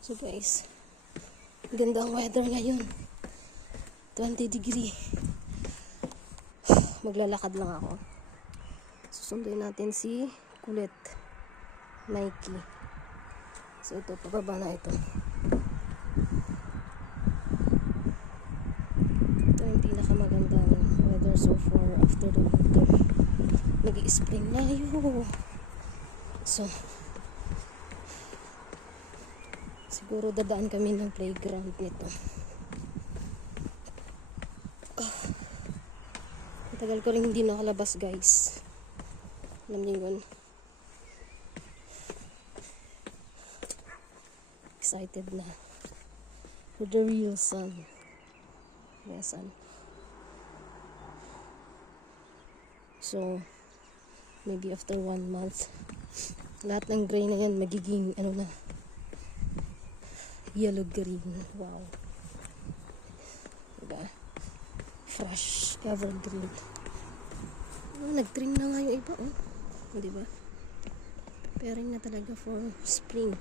So guys, gandang weather ngayon. 20 degree. Maglalakad lang ako. Susunduin natin si Kulit Nike. So ito, pababa na ito. Ito yung pinakamagandang weather so far after the winter. Nag-i-spring na yun. So siguro dadaan kami ng playground nito. Tagal ko rin hindi nakalabas, guys. Alam niyo yun. Excited na for the real sun. Yes, sun. So maybe after 1 month, lahat ng gray na yan magiging ano na, yellow green. Wow, diba? Fresh, evergreen. Nag-trim na nga yung iba, oh. Diba? Preparing na talaga for spring.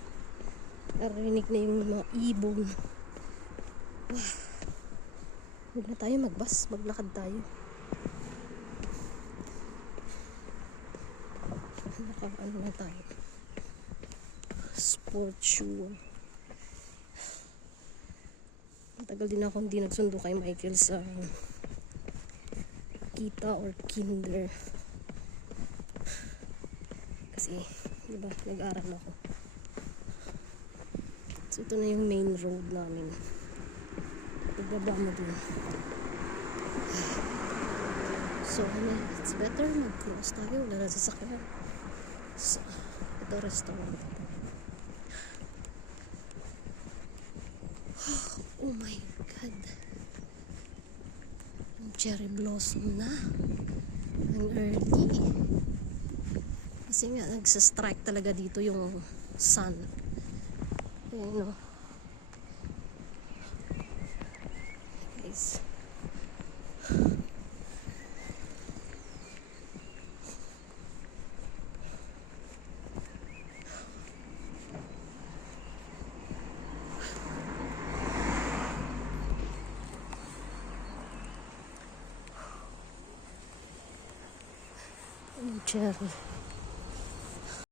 Narinig na yung mga ibon. Wow. Huwag na tayo magbas, maglakad tayo. Ano na tayo? Sport shoe. Matagal din ako hindi nagsundo kay Michael sa Kita or Kinder. Kasi, diba, nag-aral ako. So, ito na yung main road namin. Pagbaba mo dun. So, it's better mag-cross tayo. Wala na sasakyan. So, ito restaurant. Oh my God. Ang cherry blossom na. Ang early. Kasi nga, nagsastrike talaga dito yung sun. Ayan, no? Guys. Cherry.